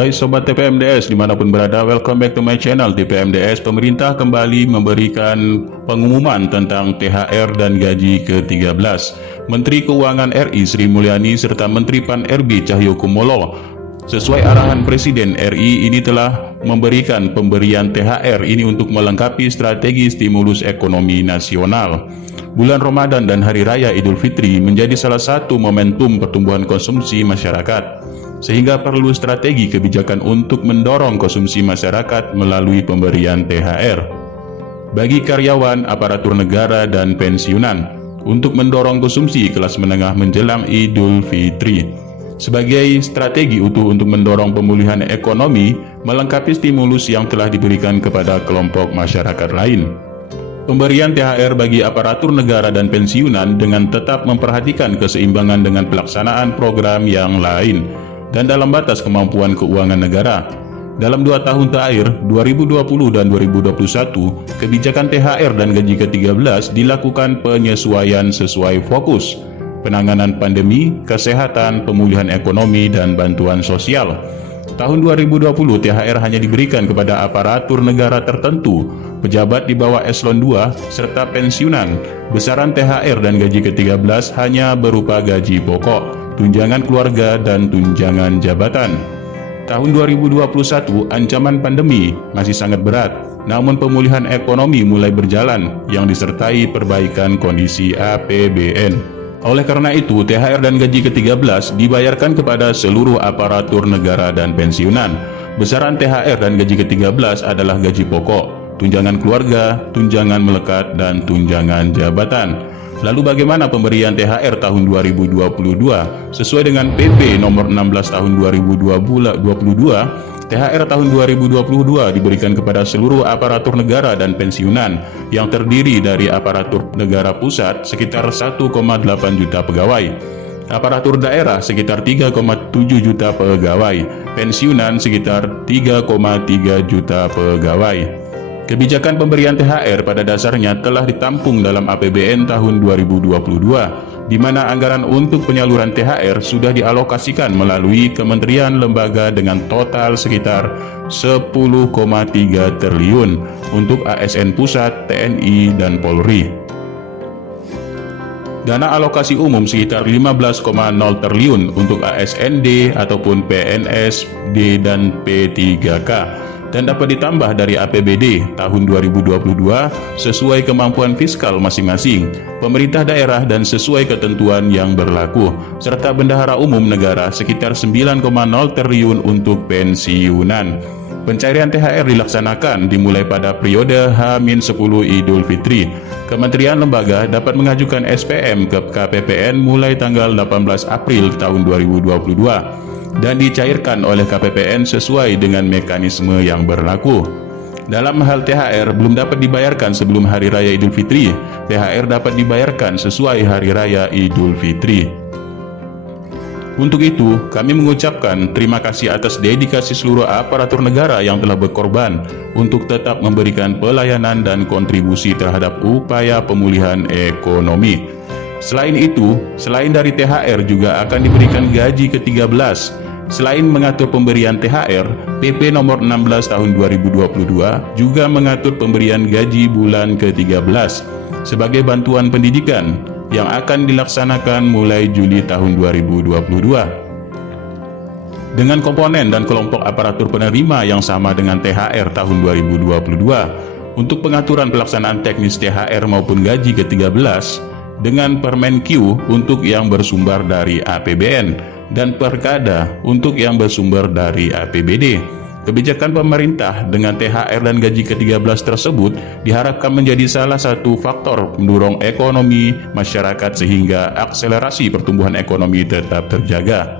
Hai Sobat TPMDS dimanapun berada, welcome back to my channel TPMDS. Pemerintah kembali memberikan pengumuman tentang THR dan gaji ke-13. Menteri Keuangan RI Sri Mulyani serta Menteri PAN-RB Cahyokumolo sesuai arahan Presiden RI ini telah memberikan pemberian THR ini untuk melengkapi strategi stimulus ekonomi nasional. Bulan Ramadan dan Hari Raya Idul Fitri menjadi salah satu momentum pertumbuhan konsumsi masyarakat, sehingga perlu strategi kebijakan untuk mendorong konsumsi masyarakat melalui pemberian THR bagi karyawan, aparatur negara, dan pensiunan untuk mendorong konsumsi kelas menengah menjelang Idul Fitri sebagai strategi utuh untuk mendorong pemulihan ekonomi melengkapi stimulus yang telah diberikan kepada kelompok masyarakat lain. Pemberian THR bagi aparatur negara dan pensiunan dengan tetap memperhatikan keseimbangan dengan pelaksanaan program yang lain dan dalam batas kemampuan keuangan negara. Dalam 2 tahun terakhir, 2020 dan 2021, kebijakan THR dan gaji ke-13 dilakukan penyesuaian sesuai fokus penanganan pandemi, kesehatan, pemulihan ekonomi, dan bantuan sosial. Tahun 2020, THR hanya diberikan kepada aparatur negara tertentu, pejabat di bawah eselon 2, serta pensiunan. Besaran THR dan gaji ke-13 hanya berupa gaji pokok, tunjangan keluarga, dan tunjangan jabatan. Tahun 2021, ancaman pandemi masih sangat berat, namun pemulihan ekonomi mulai berjalan yang disertai perbaikan kondisi APBN. Oleh karena itu, THR dan gaji ke-13 dibayarkan kepada seluruh aparatur negara dan pensiunan. Besaran THR dan gaji ke-13 adalah gaji pokok, tunjangan keluarga, tunjangan melekat, dan tunjangan jabatan. Lalu bagaimana pemberian THR tahun 2022? Sesuai dengan PP nomor 16 tahun 2022, THR tahun 2022 diberikan kepada seluruh aparatur negara dan pensiunan yang terdiri dari aparatur negara pusat sekitar 1,8 juta pegawai, aparatur daerah sekitar 3,7 juta pegawai, pensiunan sekitar 3,3 juta pegawai. Kebijakan pemberian THR pada dasarnya telah ditampung dalam APBN tahun 2022, di mana anggaran untuk penyaluran THR sudah dialokasikan melalui kementerian lembaga dengan total sekitar 10,3 triliun untuk ASN pusat, TNI, dan Polri. Dana alokasi umum sekitar 15,0 triliun untuk ASND ataupun PNS, D, dan P3K. Dan dapat ditambah dari APBD tahun 2022 sesuai kemampuan fiskal masing-masing pemerintah daerah dan sesuai ketentuan yang berlaku, serta bendahara umum negara sekitar 9,0 triliun untuk pensiunan. Pencairan THR dilaksanakan dimulai pada periode H-10 Idul Fitri. Kementerian lembaga dapat mengajukan SPM ke KPPN mulai tanggal 18 April tahun 2022 dan dicairkan oleh KPPN sesuai dengan mekanisme yang berlaku. Dalam hal THR belum dapat dibayarkan sebelum Hari Raya Idul Fitri. THR dapat dibayarkan sesuai Hari Raya Idul Fitri. Untuk itu, kami mengucapkan terima kasih atas dedikasi seluruh aparatur negara yang telah berkorban untuk tetap memberikan pelayanan dan kontribusi terhadap upaya pemulihan ekonomi. Selain itu, selain dari THR juga akan diberikan gaji ke-13. Selain mengatur pemberian THR, PP nomor 16 tahun 2022 juga mengatur pemberian gaji bulan ke-13 sebagai bantuan pendidikan yang akan dilaksanakan mulai Juli tahun 2022. Dengan komponen dan kelompok aparatur penerima yang sama dengan THR tahun 2022, untuk pengaturan pelaksanaan teknis THR maupun gaji ke-13, dengan Permen-Q untuk yang bersumber dari APBN dan Perkada untuk yang bersumber dari APBD. Kebijakan pemerintah dengan THR dan gaji ke-13 tersebut diharapkan menjadi salah satu faktor pendorong ekonomi masyarakat sehingga akselerasi pertumbuhan ekonomi tetap terjaga.